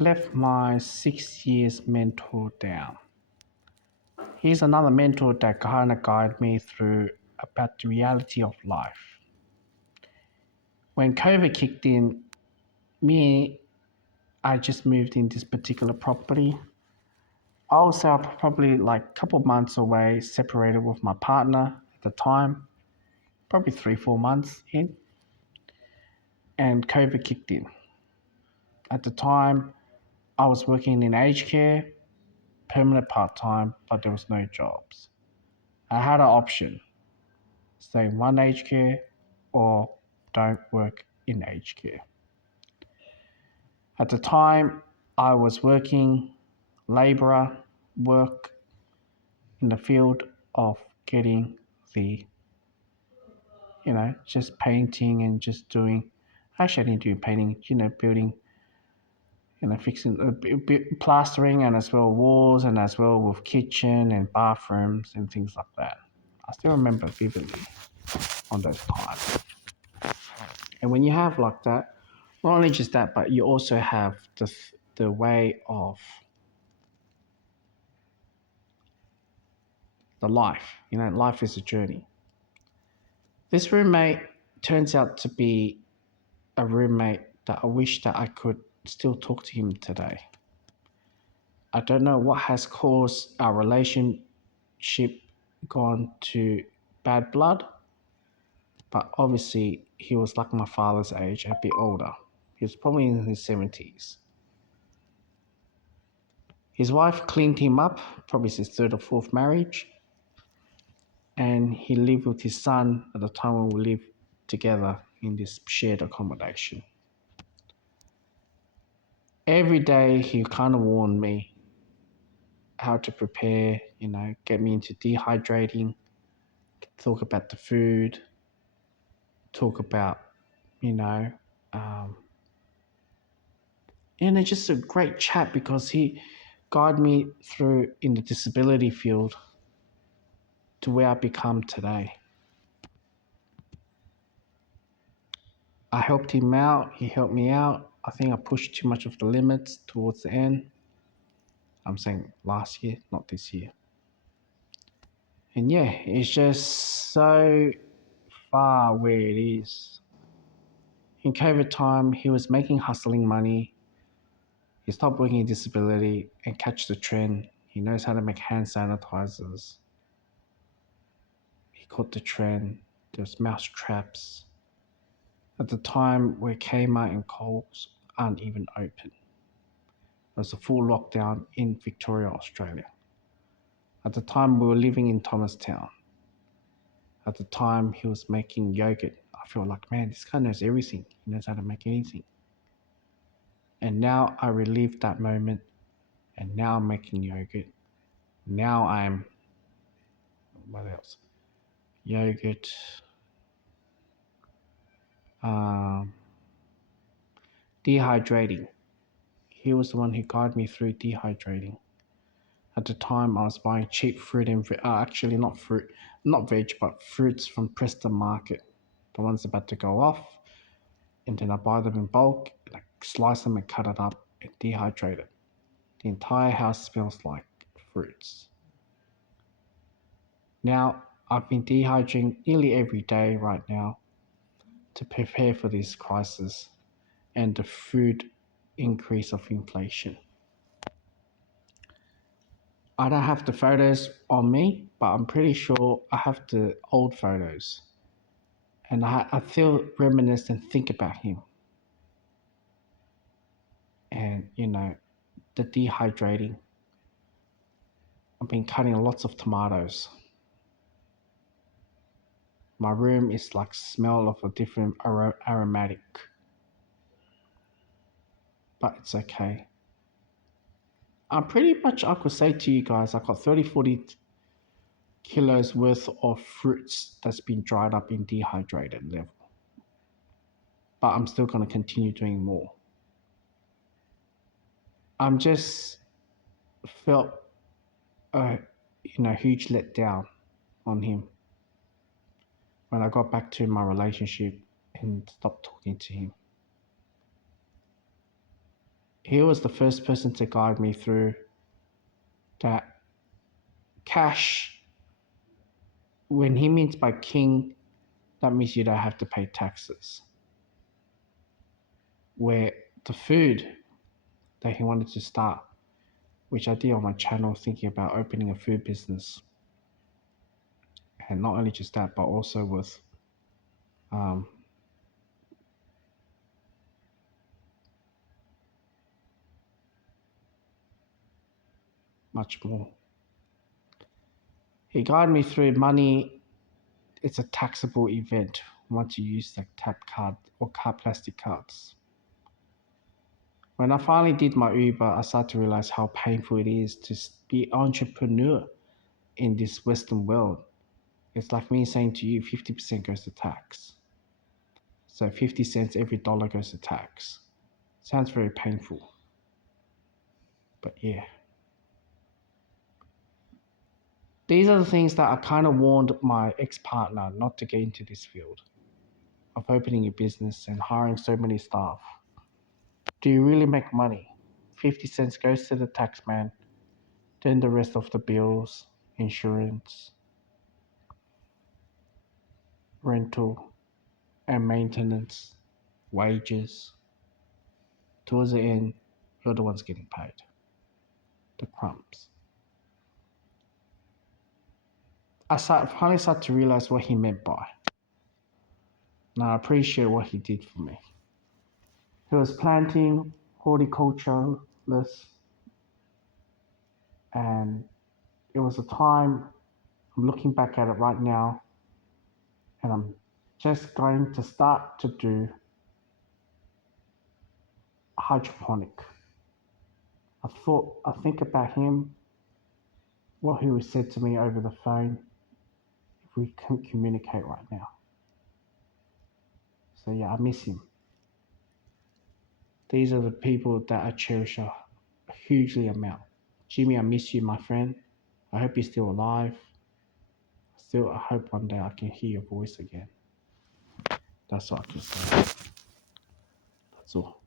left my 6 years mentor down. He's another mentor that kind of guided me through about the reality of life. When COVID kicked in, I just moved in this particular property. I was probably like a couple of months away, separated with my partner at the time, probably 3, 4 months in, and COVID kicked in. At the time, I was working in aged care, permanent part time, but there was no jobs. I had an option: stay in one aged care or don't work in aged care. At the time, I was working labourer work in the field of getting the, just painting and just doing. Actually, I didn't do painting, building, fixing, plastering, and as well walls, and as well with kitchen and bathrooms and things like that. I still remember vividly on those times. And when you have like that, not only just that, but you also have the way of the life. Life is a journey. This roommate turns out to be a roommate that I wish that I could still talk to him today. I don't know what has caused our relationship gone to bad blood, but obviously he was like my father's age, a bit older. He was probably in his 70s. His wife cleaned him up, probably his third or fourth marriage, and he lived with his son at the time when we lived together in this shared accommodation. Every day he kind of warned me how to prepare, get me into dehydrating, talk about the food, talk about, and it's just a great chat because he guided me through in the disability field to where I've become today. I helped him out, he helped me out. I think I pushed too much of the limits towards the end. I'm saying last year, not this year. And yeah, it's just so far where it is. In COVID time, he was making hustling money. He stopped working in disability and catch the trend. He knows how to make hand sanitizers. He caught the trend. There's mouse traps. At the time where Kmart and Coles aren't even open. There's a full lockdown in Victoria, Australia. At the time we were living in Thomastown. At the time he was making yogurt. I feel like, man, this guy knows everything. He knows how to make anything. And now I relive that moment, and now I'm making yogurt. Now I'm, what else? Yogurt. Dehydrating. He was the one who guided me through dehydrating. At the time, I was buying cheap fruit and actually not fruit, not veg, but fruits from Preston Market. The ones about to go off, and then I buy them in bulk, and I slice them and cut it up and dehydrate it. The entire house smells like fruits. Now, I've been dehydrating nearly every day right now to prepare for this crisis and the food increase of inflation. I don't have the photos on me, but I'm pretty sure I have the old photos. And I feel reminisce and think about him. And, the dehydrating. I've been cutting lots of tomatoes. My room is like smell of a different aromatic. But it's okay. I'm pretty much, I could say to you guys, I've got 30, 40 kilos worth of fruits that's been dried up in dehydrated level. But I'm still going to continue doing more. I'm just felt a huge letdown on him when I got back to my relationship and stopped talking to him. he was the first person to guide me through that cash. When he means by king, that means you don't have to pay taxes. Where the food that he wanted to start, which I did on my channel, thinking about opening a food business. And not only just that, but also with much more. He guided me through money. It's a taxable event once you use like tap card or plastic cards. When I finally did my Uber, I started to realize how painful it is to be entrepreneur in this Western world. It's like me saying to you, 50% goes to tax. So 50 cents every dollar goes to tax. Sounds very painful. But yeah. These are the things that I kind of warned my ex-partner not to get into this field of opening a business and hiring so many staff. Do you really make money? 50 cents goes to the tax man, then the rest of the bills, insurance, rental, and maintenance, wages. Towards the end, you're the ones getting paid. The crumbs. Finally started to realize what he meant by. Now I appreciate what he did for me. He was planting horticulturalists, and it was a time, I'm looking back at it right now, and I'm just going to start to do hydroponic. I think about him, what he said to me over the phone, if we can communicate right now. So yeah, I miss him. These are the people that I cherish a hugely amount. Jimmy, I miss you, my friend. I hope you're still alive. I hope one day I can hear your voice again. That's all I can say. That's all.